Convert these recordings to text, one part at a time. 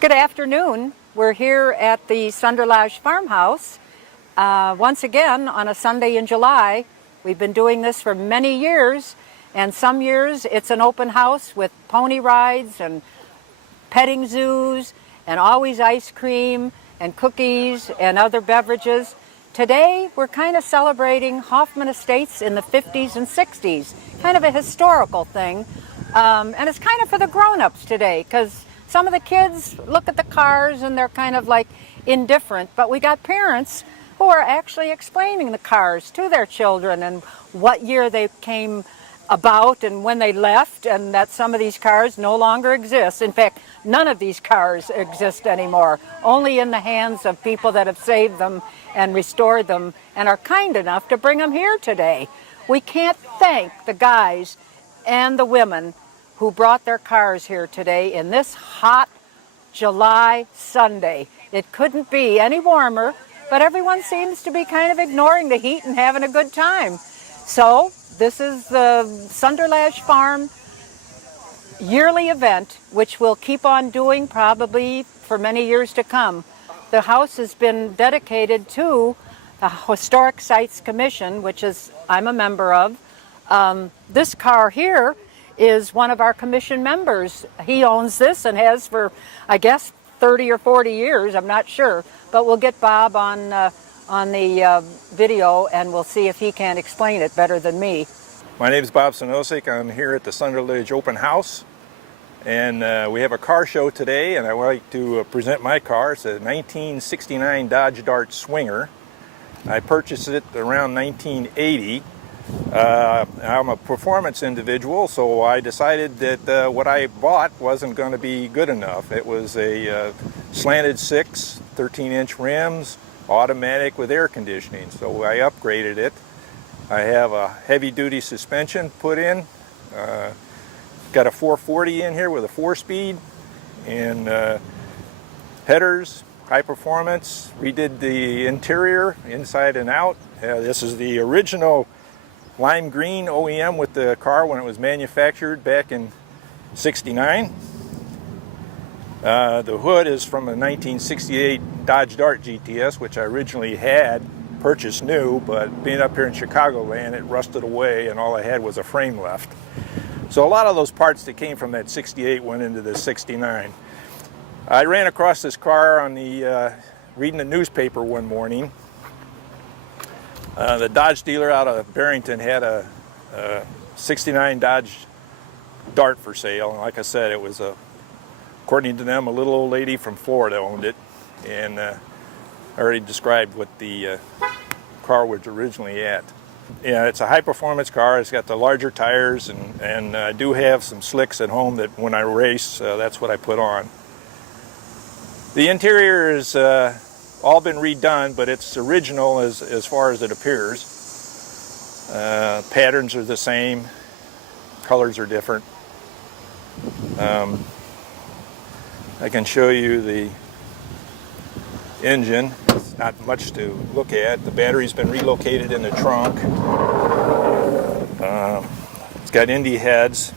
Good afternoon. We're here at the Sunderlage farmhouse once again on a Sunday in July. We've been doing this for many years, and some years it's an open house with pony rides and petting zoos and always ice cream and cookies and other beverages. Today we're kind of celebrating Hoffman estates in the 50s and 60s, kind of a historical thing, and it's kind of for the grown-ups today because some of the kids look at the cars and they're kind of like indifferent, but we got parents who are actually explaining the cars to their children and what year they came about and when they left, and that some of these cars no longer exist. In fact, none of these cars exist anymore, only in the hands of people that have saved them and restored them and are kind enough to bring them here today. We can't thank the guys and the women who brought their cars here today in this hot July Sunday. It couldn't be any warmer, but everyone seems to be kind of ignoring the heat and having a good time. So this is the Sunderlage Farm yearly event, which we'll keep on doing probably for many years to come. The house has been dedicated to the Historic Sites Commission, which is I'm a member of. This car here is one of our commission members. He owns this and has for, I guess, 30 or 40 years, I'm not sure. But we'll get Bob on the video and we'll see if he can explain it better than me. My name is Bob Sinosik. I'm here at the Sunderlage Open House. And we have a car show today, and I would like to present my car. It's a 1969 Dodge Dart Swinger. I purchased it around 1980. I'm a performance individual, so I decided that what I bought wasn't going to be good enough. It was a slanted 6, 13-inch rims, automatic with air conditioning, so I upgraded it. I have a heavy-duty suspension put in. Got a 440 in here with a 4-speed, and headers, high performance. Redid the interior inside and out. This is the original lime green OEM with the car when it was manufactured back in '69. The hood is from a 1968 Dodge Dart GTS, which I originally had purchased new, but being up here in Chicagoland, it rusted away and all I had was a frame left. So a lot of those parts that came from that 68 went into the 69. I ran across this car on the reading the newspaper one morning. The Dodge dealer out of Barrington had a 69 Dodge Dart for sale, and like I said, it was according to them, a little old lady from Florida owned it, and I already described what the car was originally at. Yeah, it's a high-performance car. It's got the larger tires, and I do have some slicks at home that when I race, that's what I put on. The interior is all been redone, but it's original as far as it appears. Patterns are the same, colors are different. I can show you the engine. It's not much to look at. The battery's been relocated in the trunk. It's got Indy heads,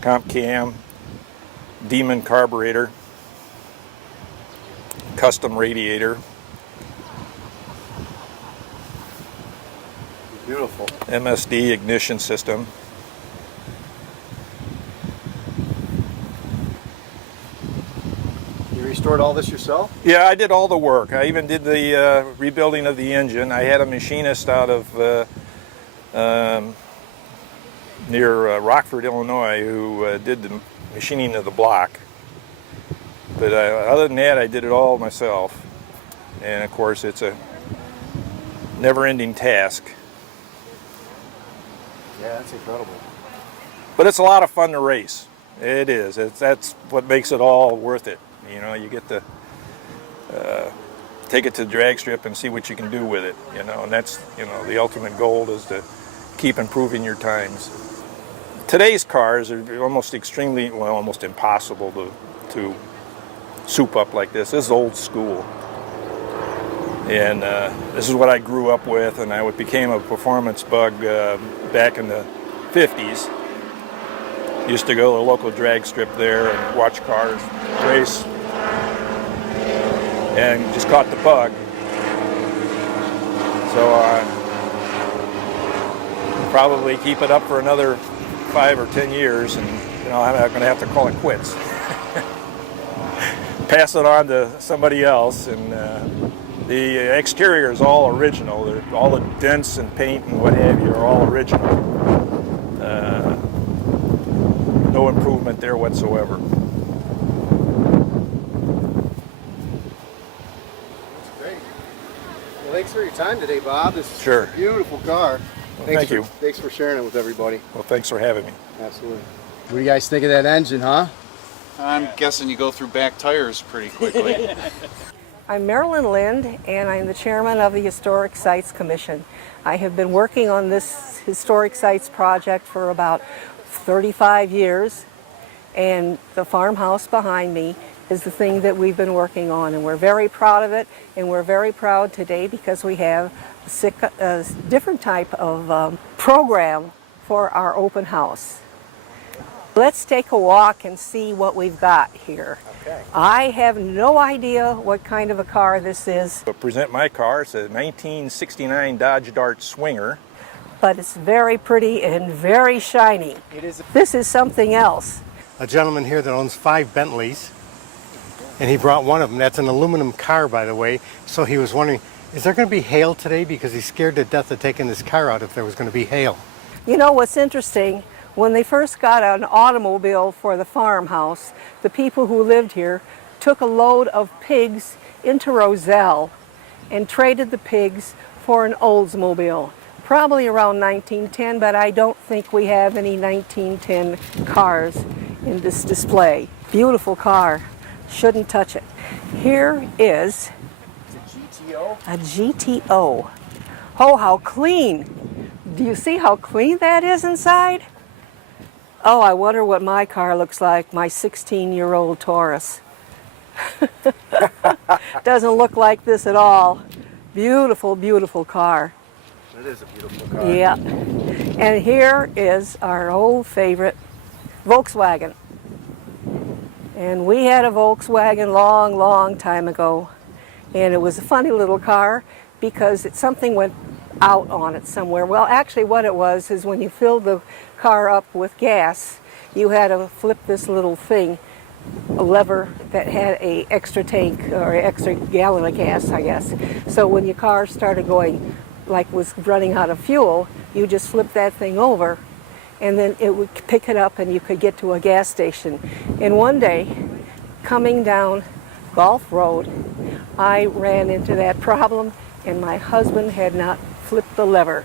comp cam, Demon carburetor, custom radiator. Beautiful. MSD ignition system. You restored all this yourself? Yeah, I did all the work. I even did the rebuilding of the engine. I had a machinist out of near Rockford, Illinois, who did the machining of the block. But other than that, I did it all myself. And of course, it's a never-ending task. Yeah, that's incredible. But it's a lot of fun to race. It is. That's what makes it all worth it. You know, you get to take it to the drag strip and see what you can do with it. You know, and that's, you know, the ultimate goal is to keep improving your times. Today's cars are almost almost impossible to soup up like this. This is old school. And this is what I grew up with, and I became a performance bug back in the 50s. Used to go to the local drag strip there and watch cars race and just caught the bug. So probably keep it up for another 5 or 10 years, and I'm not going to have to call it quits. Pass it on to somebody else, and the exterior is all original. All the dents and paint and what have you are all original. No improvement there whatsoever. That's great. Well, thanks for your time today, Bob. This is Sure. a beautiful car. Well, thank you. Thanks for sharing it with everybody. Well, thanks for having me. Absolutely. What do you guys think of that engine, huh? I'm guessing you go through back tires pretty quickly. I'm Marilyn Lind, and I'm the chairman of the Historic Sites Commission. I have been working on this Historic Sites project for about 35 years, and the farmhouse behind me is the thing that we've been working on, and we're very proud of it, and we're very proud today because we have a different type of program for our open house. Let's take a walk and see what we've got here. Okay. I have no idea what kind of a car this is, I'll present my car. It's a 1969 Dodge Dart Swinger. but it's very pretty and very shiny. It is This is something else. a gentleman here that owns 5 Bentleys, and he brought one of them. That's an aluminum car, by the way. So he was wondering, is there going to be hail today? Because he's scared to death of taking this car out if there was going to be hail. You know what's interesting? When they first got an automobile for the farmhouse, the people who lived here took a load of pigs into Roselle and traded the pigs for an Oldsmobile, probably around 1910, but I don't think we have any 1910 cars in this display. Beautiful car, shouldn't touch it. Here is GTO. a GTO. Oh, how clean. Do you see how clean that is inside? Oh, I wonder what my car looks like, my 16-year-old Taurus. Doesn't look like this at all. Beautiful, beautiful car. It is a beautiful car. Yeah. And here is our old favorite Volkswagen. And we had a Volkswagen long, long time ago. And it was a funny little car because something went out on it somewhere. Well, actually what it was is when you filled the car up with gas, you had to flip this little thing, a lever that had a extra tank or extra gallon of gas, I guess. So when your car started going, like was running out of fuel, you just flip that thing over and then it would pick it up and you could get to a gas station. And one day, coming down Gulf Road, I ran into that problem and my husband had not flipped the lever.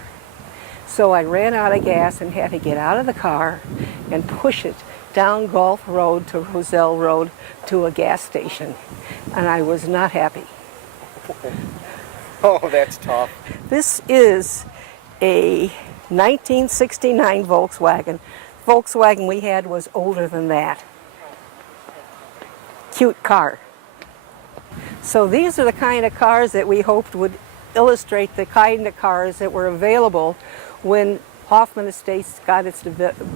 So I ran out of gas and had to get out of the car and push it down Gulf Road to Roselle Road to a gas station. And I was not happy. Oh, that's tough. This is a 1969 Volkswagen. Volkswagen we had was older than that. Cute car. So these are the kind of cars that we hoped would illustrate the kind of cars that were available when Hoffman Estates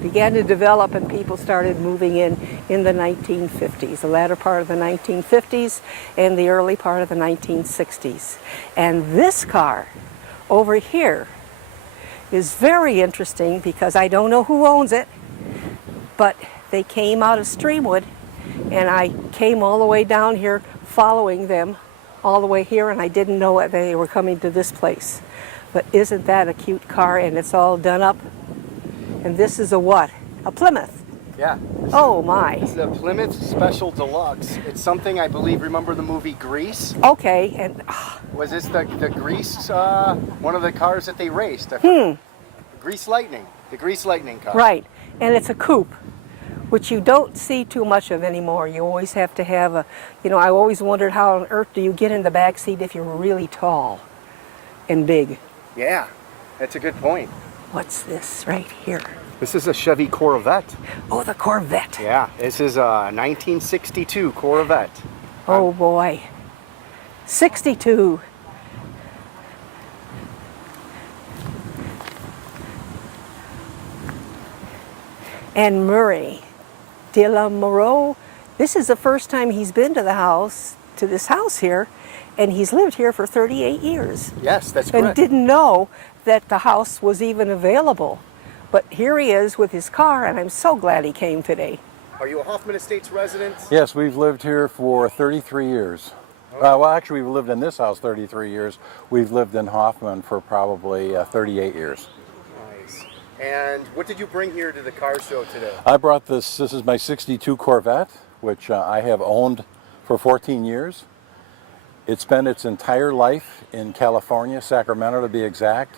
began to develop and people started moving in the 1950s, the latter part of the 1950s and the early part of the 1960s. And this car over here is very interesting because I don't know who owns it, but they came out of Streamwood and I came all the way down here following them all the way here, and I didn't know that they were coming to this place. But isn't that a cute car, and it's all done up? And this is a what? A Plymouth. Yeah. Oh my. This is a Plymouth Special Deluxe. It's something I believe, remember the movie Grease? Okay, and Was this the Grease, one of the cars that they raced? Grease Lightning. The Grease Lightning car. right, and it's a coupe, which you don't see too much of anymore. You always have to have a, I always wondered how on earth do you get in the back seat if you're really tall and big. Yeah, that's a good point. What's this right here? This is a Chevy Corvette. Oh, the Corvette. Yeah, this is a 1962 Corvette. Oh boy. 62. And Murray de la Moreau, this is the first time he's been to the house. to this house here, and he's lived here for 38 years. Yes, that's And correct. didn't know that the house was even available. But here he is with his car, and I'm so glad he came today. Are you a Hoffman Estates resident? Yes, we've lived here for 33 years. Well, actually, we've lived in this house 33 years. We've lived in Hoffman for probably 38 years. Nice. And what did you bring here to the car show today? I brought this is my 62 Corvette, which I have owned for 14 years. It's spent its entire life in California, Sacramento to be exact.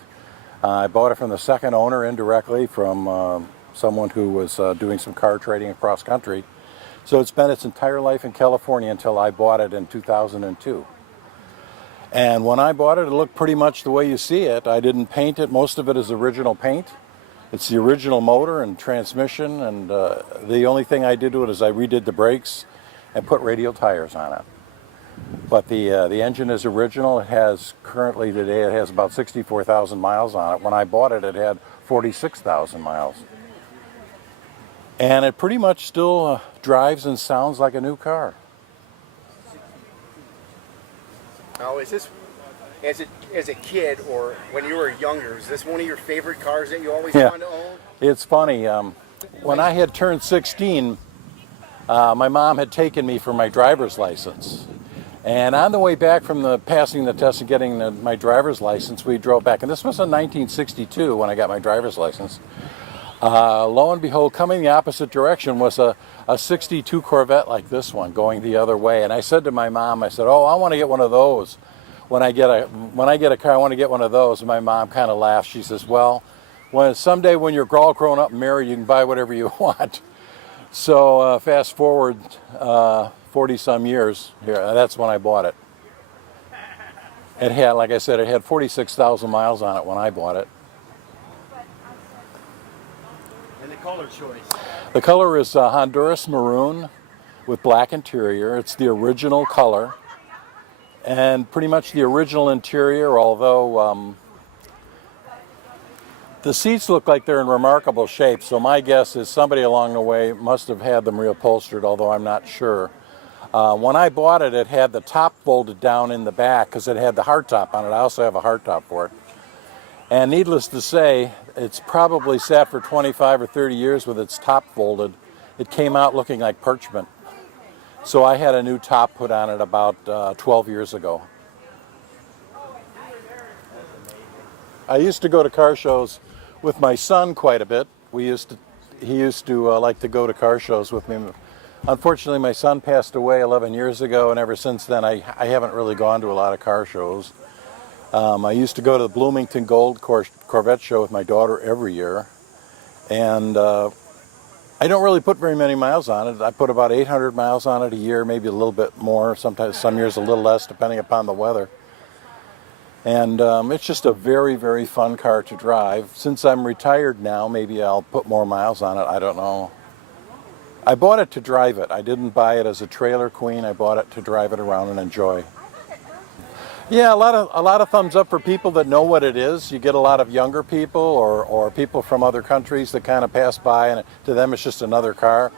I bought it from the second owner indirectly from someone who was doing some car trading across country. So it spent its entire life in California until I bought it in 2002. And when I bought it, it looked pretty much the way you see it. I didn't paint it. Most of it is original paint. It's the original motor and transmission, and the only thing I did to it is I redid the brakes and put radial tires on it. But the engine is original. It has currently today it has about 64,000 miles on it. When I bought it, it had 46,000 miles. And it pretty much still drives and sounds like a new car. Now, is this, as a kid or when you were younger, is this one of your favorite cars that you always wanted to own? It's funny. When I had turned 16, my mom had taken me for my driver's license. And on the way back from passing the test and getting my driver's license, we drove back. And this was in 1962 when I got my driver's license. Lo and behold, coming the opposite direction was a 62 Corvette like this one going the other way. And I said to my mom, I said, "Oh, I want to get one of those. When I get a car, I want to get one of those." And my mom kind of laughed. She says, "Well, someday when you're all grown up and married, you can buy whatever you want." So fast forward 40 some years here, that's when I bought it. It had, like I said, it had 46,000 miles on it when I bought it. And the color choice? The color is Honduras maroon with black interior. It's the original color. And pretty much the original interior, although the seats look like they're in remarkable shape. So my guess is somebody along the way must have had them reupholstered, although I'm not sure. When I bought it, it had the top folded down in the back because it had the hardtop on it. I also have a hardtop for it. And needless to say, it's probably sat for 25 or 30 years with its top folded. It came out looking like parchment. So I had a new top put on it about 12 years ago. I used to go to car shows with my son quite a bit. He used to like to go to car shows with me. Unfortunately, my son passed away 11 years ago, and ever since then I haven't really gone to a lot of car shows. I used to go to the Bloomington Gold Corvette show with my daughter every year, and I don't really put very many miles on it. I put about 800 miles on it a year, maybe a little bit more, sometimes some years a little less depending upon the weather. And it's just a very, very fun car to drive. Since I'm retired now, maybe I'll put more miles on it, I don't know. I bought it to drive it. I didn't buy it as a trailer queen. I bought it to drive it around and enjoy. Yeah, a lot of thumbs up for people that know what it is. You get a lot of younger people or people from other countries that kind of pass by, and to them it's just another car.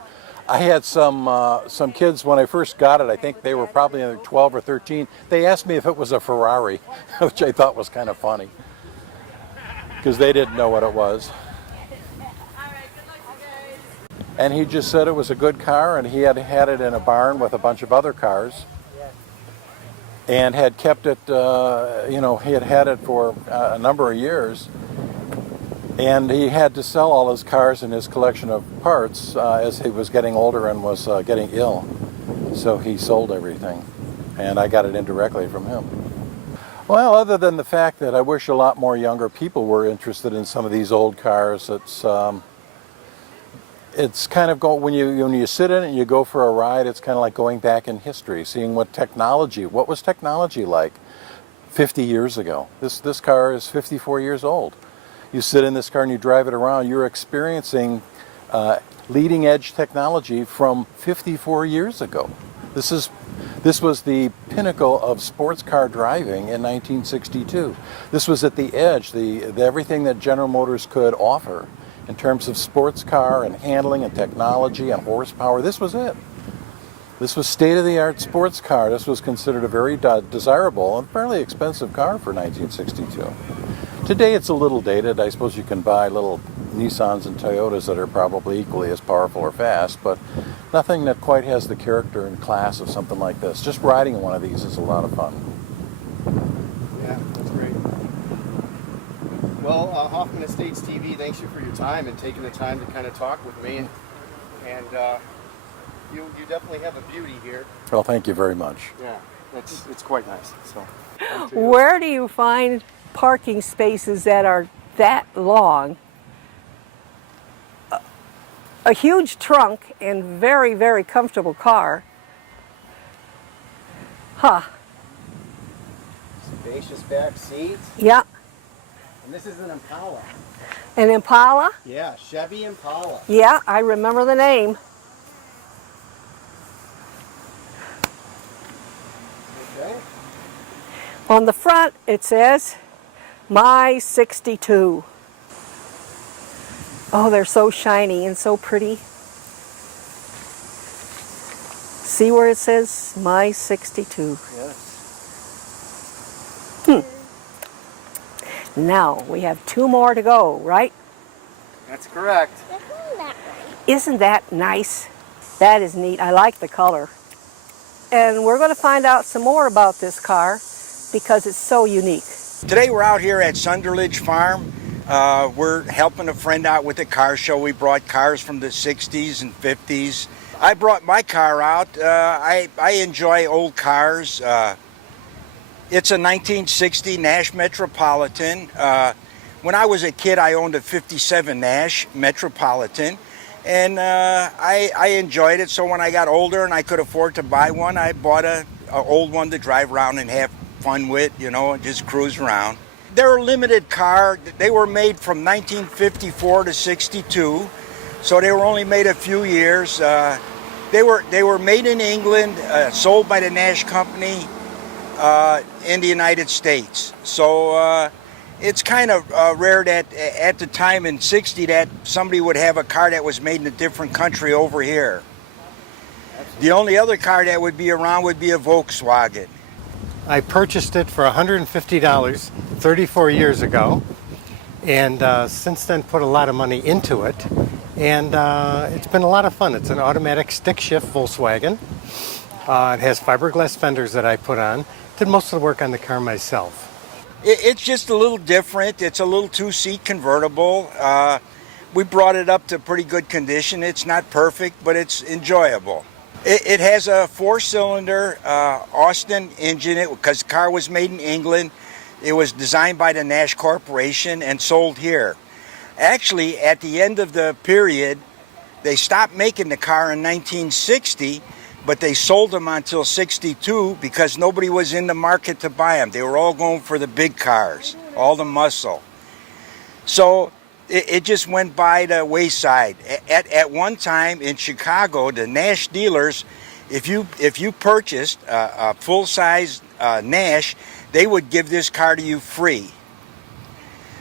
I had some kids when I first got it. I think they were probably 12 or 13. They asked me if it was a Ferrari, which I thought was kind of funny because they didn't know what it was. And he just said it was a good car, and he had had it in a barn with a bunch of other cars and had kept it, he had had it for a number of years, and he had to sell all his cars and his collection of parts as he was getting older and was getting ill. So he sold everything, and I got it indirectly from him. Well, other than the fact that I wish a lot more younger people were interested in some of these old cars, it's kind of when you sit in it and you go for a ride, it's kind of like going back in history, seeing what was technology like 50 years ago. This car is 54 years old. You sit in this car and you drive it around, you're experiencing leading edge technology from 54 years ago. This was the pinnacle of sports car driving in 1962. This was at the edge, everything that General Motors could offer in terms of sports car and handling and technology and horsepower. This was it. This was state-of-the-art sports car. This was considered a very desirable and fairly expensive car for 1962. Today it's a little dated. I suppose you can buy little Nissans and Toyotas that are probably equally as powerful or fast, but nothing that quite has the character and class of something like this. Just riding one of these is a lot of fun. Yeah, that's great. Well, Hoffman Estates TV, thanks you for your time and taking the time to kind of talk with me. And you definitely have a beauty here. Well, thank you very much. Yeah, it's quite nice. So, Where do you find parking spaces that are that long? A huge trunk and very, very comfortable car. Huh. spacious back seats. Yeah. And this is an Impala. An Impala? Yeah, Chevy Impala. Yeah, I remember the name. Okay. On the front it says, My 62. Oh, they're so shiny and so pretty. See where it says, My 62. Yes. Now, we have 2 more to go, right? That's correct. Isn't that nice? That is neat. I like the color. And we're going to find out some more about this car because it's so unique. Today we're out here at Sunderlage Farm. We're helping a friend out with a car show. We brought cars from the 60s and 50s. I brought my car out. I enjoy old cars. It's a 1960 Nash Metropolitan. When I was a kid, I owned a 57 Nash Metropolitan, and I enjoyed it. So when I got older and I could afford to buy one, I bought a old one to drive around and have fun with, you know, and just cruise around. They're a limited car. They were made from 1954 to 62, so they were only made a few years. They were made in England, sold by the Nash Company in the United States. So it's kind of rare that at the time in 60 that somebody would have a car that was made in a different country over here. The only other car that would be around would be a Volkswagen. I purchased it for $150 34 years ago, and since then put a lot of money into it, and it's been a lot of fun. It's an automatic stick shift Volkswagen. It has fiberglass fenders that I put on. Did most of the work on the car myself. It's just a little different. It's a little 2-seat convertible. We brought it up to pretty good condition. It's not perfect, but it's enjoyable. It has a 4-cylinder Austin engine because the car was made in England. It was designed by the Nash Corporation and sold here. Actually, at the end of the period, they stopped making the car in 1960, but they sold them until 62 because nobody was in the market to buy them. They were all going for the big cars, all the muscle. So it just went by the wayside. At one time in Chicago, the Nash dealers, if you purchased a full-size Nash, they would give this car to you free.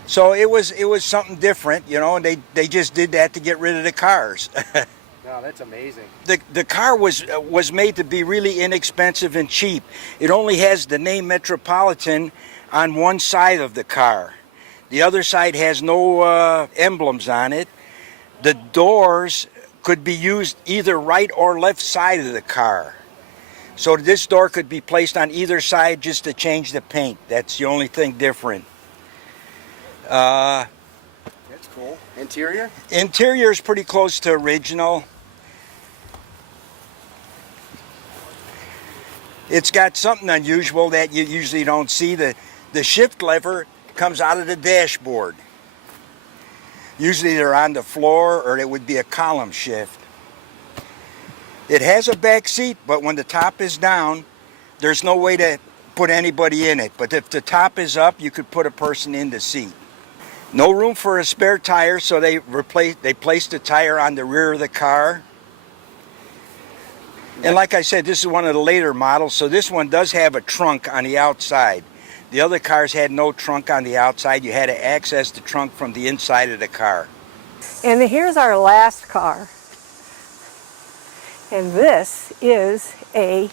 So it was something different, you know, and they just did that to get rid of the cars. Wow, that's amazing. The car was made to be really inexpensive and cheap. It only has the name Metropolitan on one side of the car. The other side has no emblems on it. The doors could be used either right or left side of the car. So this door could be placed on either side just to change the paint. That's the only thing different. That's cool. Interior? Interior is pretty close to original. It's got something unusual that you usually don't see. The shift lever comes out of the dashboard. Usually they're on the floor or it would be a column shift. It has a back seat, but when the top is down, there's no way to put anybody in it. But if the top is up, you could put a person in the seat. No room for a spare tire, so they placed a tire on the rear of the car. And like I said, this is one of the later models, so this one does have a trunk on the outside. The other cars had no trunk on the outside. You had to access the trunk from the inside of the car. And here's our last car. And this is a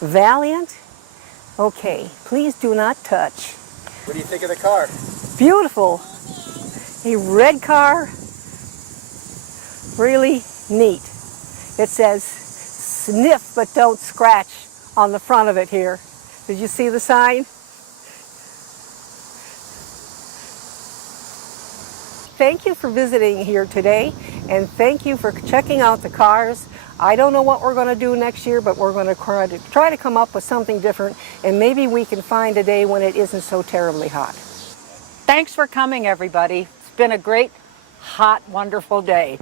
Valiant. Okay, please do not touch. What do you think of the car? Beautiful. A red car. Really neat. It says sniff but don't scratch on the front of it here. Did you see the sign? Thank you for visiting here today, and thank you for checking out the cars. I don't know what we're going to do next year, but we're going to try to come up with something different, and maybe we can find a day when it isn't so terribly hot. Thanks for coming, everybody. It's been a great, hot, wonderful day.